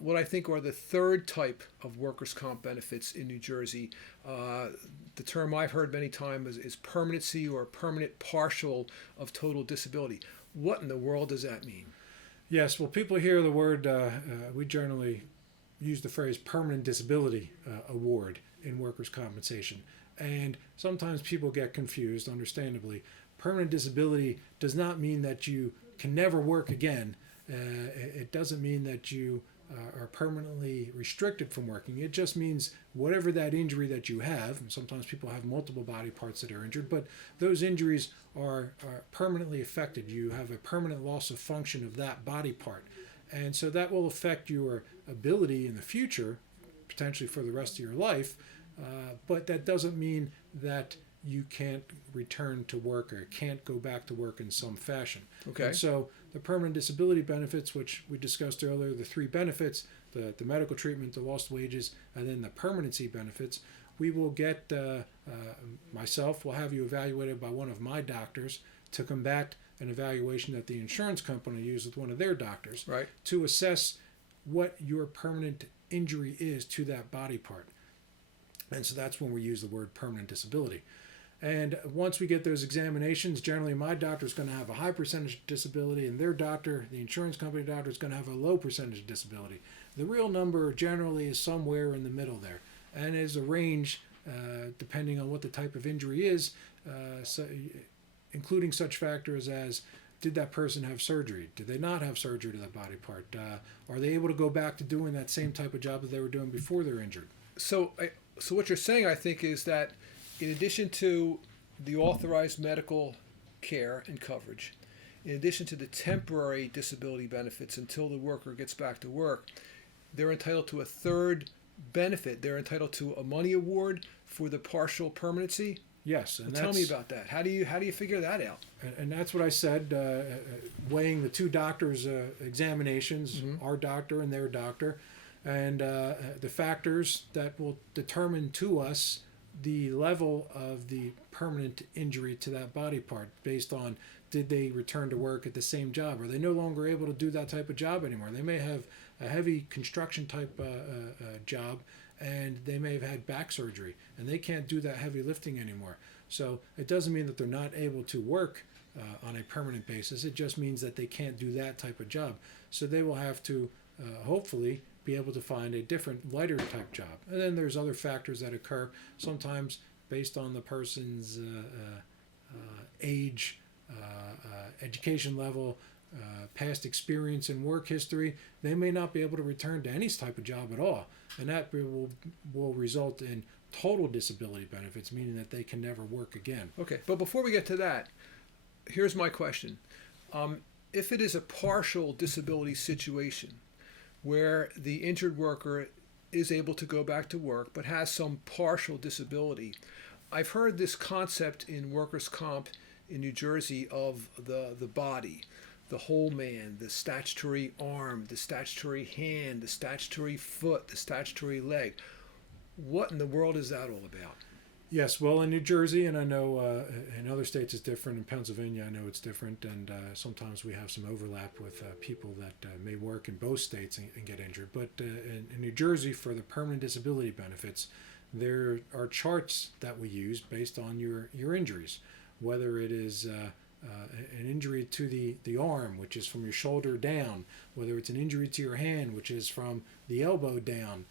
what I think are the third type of workers' comp benefits in New Jersey. The term I've heard many times is permanency or permanent partial of total disability. What in the world does that mean? Yes, well, people hear the word, we generally use the phrase permanent disability award in workers' compensation. And sometimes people get confused, understandably. Permanent disability does not mean that you can never work again. It doesn't mean that you are permanently restricted from working. It just means whatever that injury that you have, and sometimes people have multiple body parts that are injured, but those injuries are permanently affected. You have a permanent loss of function of that body part. And so that will affect your ability in the future, potentially for the rest of your life, but that doesn't mean that you can't return to work or can't go back to work in some fashion. Okay. And so the permanent disability benefits, which we discussed earlier, the three benefits, the medical treatment, the lost wages, and then the permanency benefits, we will get, myself will have you evaluated by one of my doctors to combat an evaluation that the insurance company used with one of their doctors, right, to assess what your permanent injury is to that body part. And so that's when we use the word permanent disability. And once we get those examinations, generally my doctor is going to have a high percentage of disability, and their doctor, the insurance company doctor, is going to have a low percentage of disability. The real number generally is somewhere in the middle there, and is a range depending on what the type of injury is, so, including such factors as, did that person have surgery? Did they not have surgery to that body part? Are they able to go back to doing that same type of job that they were doing before they were injured? So what you're saying, I think, is that in addition to the authorized medical care and coverage, in addition to the temporary disability benefits until the worker gets back to work, they're entitled to a third benefit. They're entitled to a money award for the partial permanency. Yes, and tell me about that. How do you figure that out? And that's what I said. Weighing the two doctors' examinations, Mm-hmm. our doctor and their doctor, and the factors that will determine to us the level of the permanent injury to that body part, based on, did they return to work at the same job? Are they no longer able to do that type of job anymore? They may have a heavy construction type job, and they may have had back surgery, and they can't do that heavy lifting anymore. So it doesn't mean that they're not able to work on a permanent basis. It just means that they can't do that type of job. So they will have to hopefully be able to find a different, lighter type job. And then there's other factors that occur, sometimes based on the person's age, education level, past experience and work history. They may not be able to return to any type of job at all. And that will result in total disability benefits, meaning that they can never work again. Okay, but before we get to that, here's my question. If it is a partial disability situation where the injured worker is able to go back to work but has some partial disability, I've heard this concept in workers' comp in New Jersey of the body, the whole man, the statutory arm, the statutory hand, the statutory foot, the statutory leg. What in the world is that all about? Yes, well, in New Jersey, and I know in other states it's different. In Pennsylvania, I know it's different, and sometimes we have some overlap with people that may work in both states and get injured. But in New Jersey, for the permanent disability benefits, there are charts that we use based on your injuries, whether it is an injury to the arm, which is from your shoulder down, whether it's an injury to your hand, which is from the elbow down,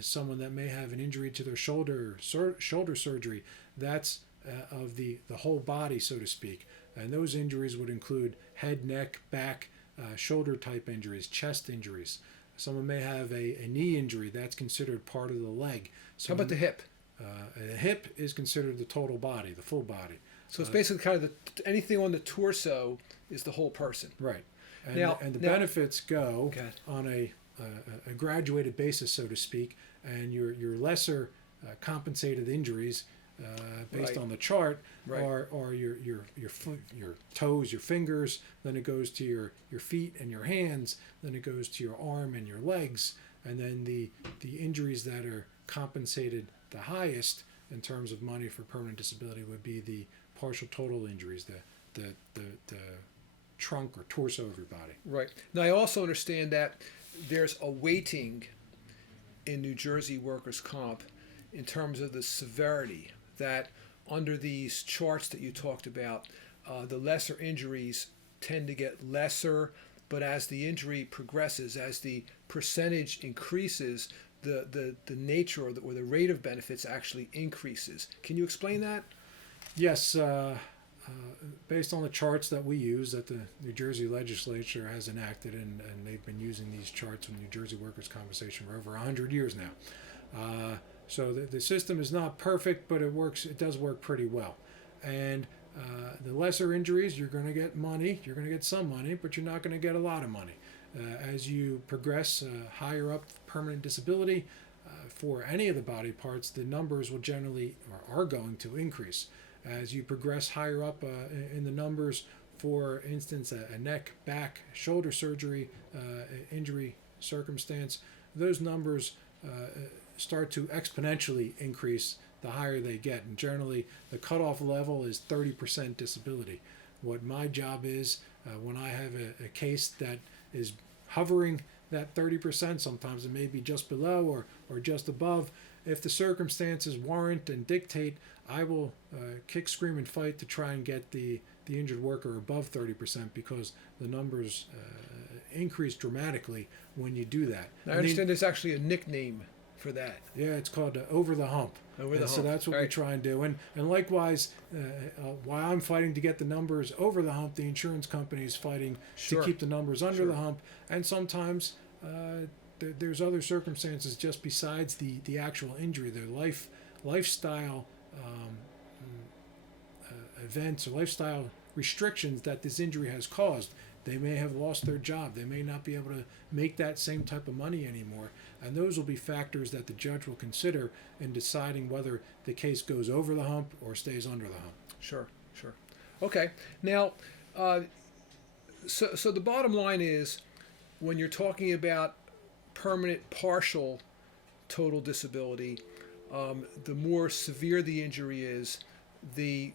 someone that may have an injury to their shoulder surgery, that's of the whole body, so to speak. And those injuries would include head, neck, back, shoulder type injuries, chest injuries. Someone may have a knee injury, that's considered part of the leg. How about the hip? The hip is considered the total body, the full body. So it's basically kind of anything on the torso is the whole person. Right. And the benefits go on a graduated basis, so to speak, and your lesser compensated injuries based on the chart are your toes, your fingers, then it goes to your feet and your hands, then it goes to your arm and your legs, and then the injuries that are compensated the highest in terms of money for permanent disability would be the partial total injuries, the trunk or torso of your body. Right. Now I also understand that there's a weighting in New Jersey workers' comp in terms of the severity, that under these charts that you talked about, the lesser injuries tend to get lesser, but as the injury progresses, as the percentage increases, the nature or the rate of benefits actually increases. Can you explain that? Yes. Based on the charts that we use, that the New Jersey legislature has enacted, and they've been using these charts in New Jersey workers' compensation for over 100 years now. So the system is not perfect, but it works. It does work pretty well. And the lesser injuries, you're going to get money. You're going to get some money, but you're not going to get a lot of money. As you progress higher up permanent disability, for any of the body parts, the numbers will generally, or are going to, increase. As you progress higher up in the numbers, for instance, a neck, back, shoulder surgery injury circumstance, those numbers start to exponentially increase the higher they get. And generally, the cutoff level is 30% disability. What my job is, when I have a case that is hovering that 30%, sometimes it may be just below or just above, if the circumstances warrant and dictate, I will kick, scream, and fight to try and get the injured worker above 30%, because the numbers increase dramatically when you do that. I understand there's actually a nickname for that. Yeah, it's called over the hump. Over the hump. So that's what we try and do. And likewise, while I'm fighting to get the numbers over the hump, the insurance company is fighting to keep the numbers under the hump. And sometimes there's other circumstances just besides the actual injury, their lifestyle events or lifestyle restrictions that this injury has caused. They may have lost their job. They may not be able to make that same type of money anymore. And those will be factors that the judge will consider in deciding whether the case goes over the hump or stays under the hump. Sure. Okay. Now, so the bottom line is, when you're talking about permanent partial total disability, the more severe the injury is, the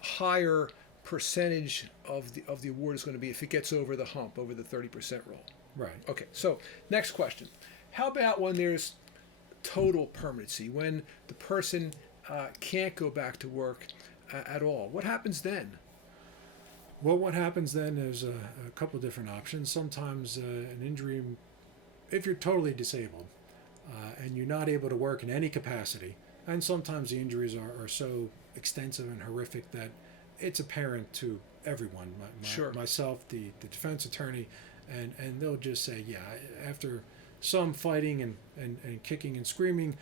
higher percentage of the award is going to be if it gets over the hump, over the 30% rule. Right. Okay, so next question. How about when there's total permanency, when the person can't go back to work at all? What happens then? Well, what happens then is a couple of different options. Sometimes an injury, if you're totally disabled and you're not able to work in any capacity, and sometimes the injuries are so extensive and horrific that it's apparent to everyone, myself, the defense attorney, and they'll just say, yeah, after some fighting and kicking and screaming,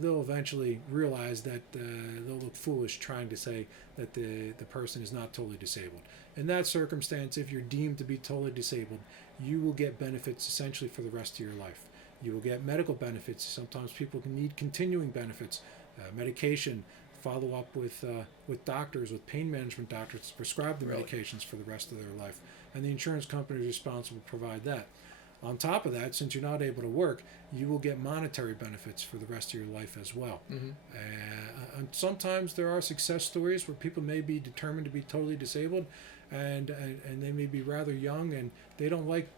they'll eventually realize that they'll look foolish trying to say that the person is not totally disabled. In that circumstance, if you're deemed to be totally disabled, you will get benefits essentially for the rest of your life. You will get medical benefits. Sometimes people can need continuing benefits, medication, follow up with doctors, with pain management doctors to prescribe the medications for the rest of their life. And the insurance company is responsible to provide that. On top of that, since you're not able to work, you will get monetary benefits for the rest of your life as well. Mm-hmm. And sometimes there are success stories where people may be determined to be totally disabled, and they may be rather young, and they don't like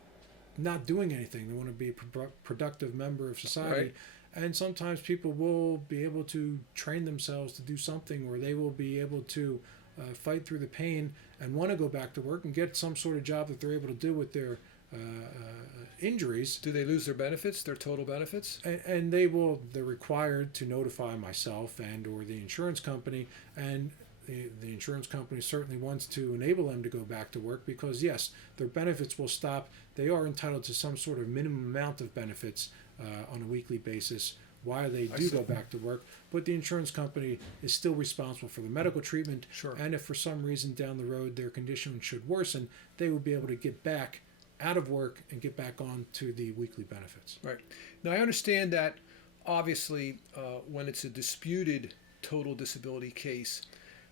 not doing anything. They want to be a productive member of society. Right. And sometimes people will be able to train themselves to do something, or they will be able to fight through the pain and want to go back to work and get some sort of job that they're able to do with their injuries. Do they lose their benefits, their total benefits? And they're required to notify myself and or the insurance company, and the insurance company certainly wants to enable them to go back to work, because yes, their benefits will stop. They are entitled to some sort of minimum amount of benefits on a weekly basis while they do go back to work, but the insurance company is still responsible for the medical treatment. Sure. And if for some reason down the road their condition should worsen, they will be able to get back out of work and get back on to the weekly benefits. Right. Now, I understand that obviously when it's a disputed total disability case,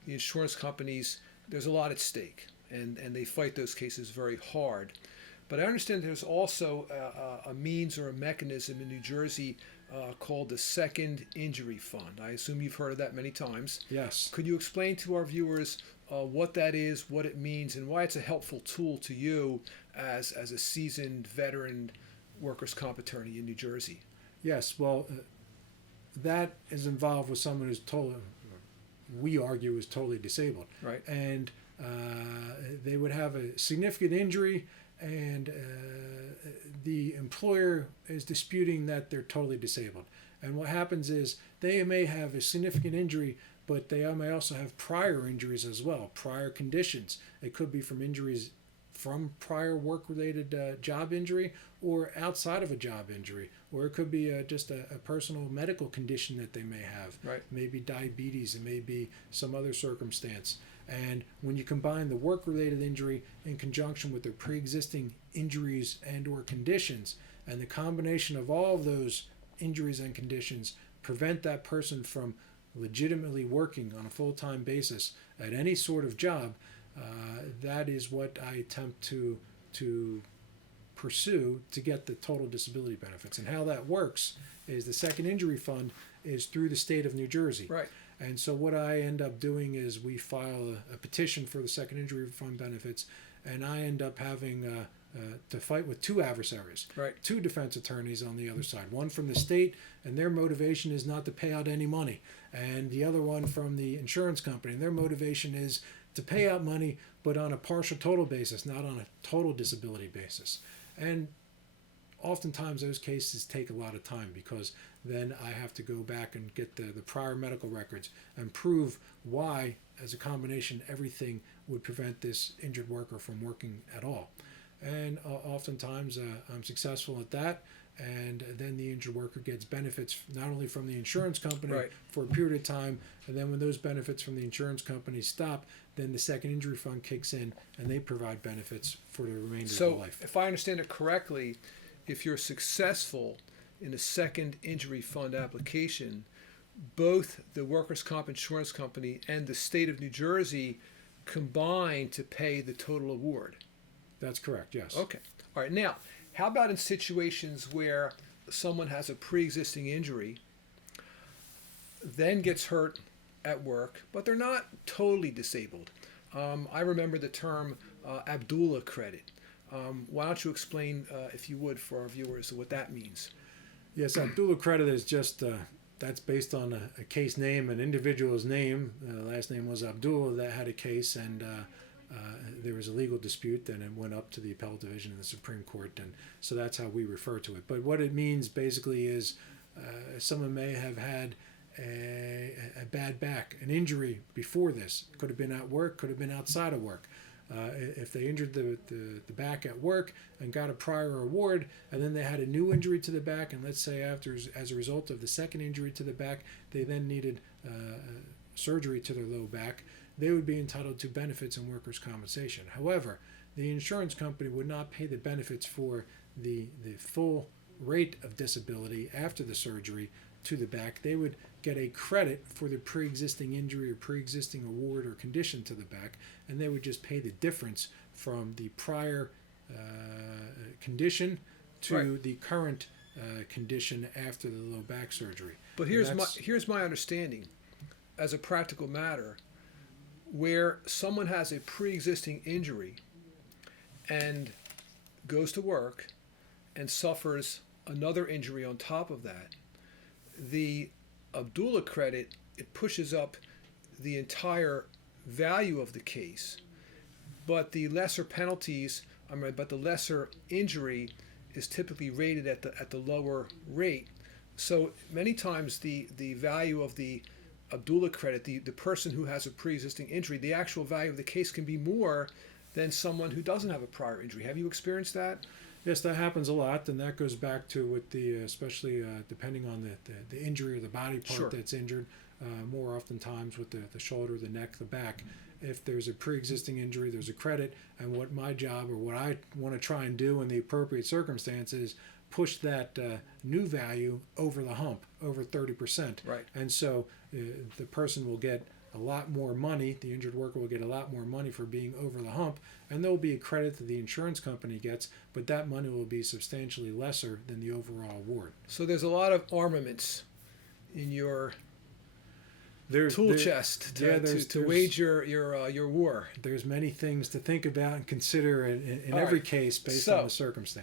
the insurance companies, there's a lot at stake, and they fight those cases very hard. But I understand there's also a means or a mechanism in New Jersey called the Second Injury Fund. I assume you've heard of that many times. Yes. Could you explain to our viewers what that is, what it means, and why it's a helpful tool to you as a seasoned veteran workers' comp attorney in New Jersey? Yes, well, that is involved with someone who's we argue, is totally disabled. Right. And they would have a significant injury, and the employer is disputing that they're totally disabled. And what happens is they may have a significant injury, but they may also have prior injuries as well, prior conditions. It could be from injuries from prior work-related job injury or outside of a job injury, or it could be just a personal medical condition that they may have. Right. Maybe diabetes, it may be some other circumstance. And when you combine the work-related injury in conjunction with their pre-existing injuries and or conditions, and the combination of all of those injuries and conditions prevent that person from legitimately working on a full-time basis at any sort of job, that is what I attempt to pursue to get the total disability benefits. And how that works is the second injury fund is through the state of New Jersey. Right. And so what I end up doing is we file a petition for the second injury fund benefits, and I end up having to fight with two adversaries, Right. two defense attorneys on the other side, one from the state, and their motivation is not to pay out any money, and the other one from the insurance company, and their motivation is to pay out money, but on a partial total basis, not on a total disability basis. And oftentimes those cases take a lot of time, because then I have to go back and get the prior medical records and prove why, as a combination, everything would prevent this injured worker from working at all. And oftentimes I'm successful at that, and then the injured worker gets benefits not only from the insurance company Right. for a period of time, and then when those benefits from the insurance company stop, then the second injury fund kicks in and they provide benefits for the remainder of So, their life. if I understand it correctly, if you're successful in a second injury fund application, both the workers' comp insurance company and the state of New Jersey combine to pay the total award. That's correct, yes. Okay. All right. Now, how about in situations where someone has a pre-existing injury, then gets hurt at work, but they're not totally disabled? I remember the term Abdullah credit. Why don't you explain, if you would, for our viewers, what that means? Yes, Abdullah credit is just, that's based on a case name, an individual's name. Last name was Abdullah that had a case, and there was a legal dispute, and it went up to the appellate division in the Supreme Court, and so that's how we refer to it. But what it means basically is someone may have had a bad back, an injury before this. Could have been at work, could have been outside of work. If they injured the back at work and got a prior award, and then they had a new injury to the back, and let's say as a result of the second injury to the back, they then needed surgery to their low back, they would be entitled to benefits and workers' compensation. However, the insurance company would not pay the benefits for the full rate of disability after the surgery to the back. They would get a credit for the pre-existing injury or pre-existing award or condition to the back, and they would just pay the difference from the prior condition to Right. the current condition after the low back surgery. But here's my understanding, as a practical matter, where someone has a pre-existing injury and goes to work and suffers another injury on top of that, the Abdullah credit, it pushes up the entire value of the case, but the lesser penalties, but the lesser injury is typically rated at the lower rate. So many times the value of the Abdullah credit, the person who has a pre-existing injury, the actual value of the case can be more than someone who doesn't have a prior injury. Have you experienced that? Yes, that happens a lot, and that goes back to with the, especially depending on the injury or the body part Sure. that's injured, more oftentimes with the shoulder, the neck, the back. If there's a pre-existing injury, there's a credit, and what my job or what I want to try and do in the appropriate circumstances, push that new value over the hump, over 30%. Right. And so the person will get a lot more money, the injured worker will get a lot more money for being over the hump, and there will be a credit that the insurance company gets, but that money will be substantially lesser than the overall award. So there's a lot of armaments in your tool chest to wage your war. There's many things to think about and consider in every case based on the circumstances.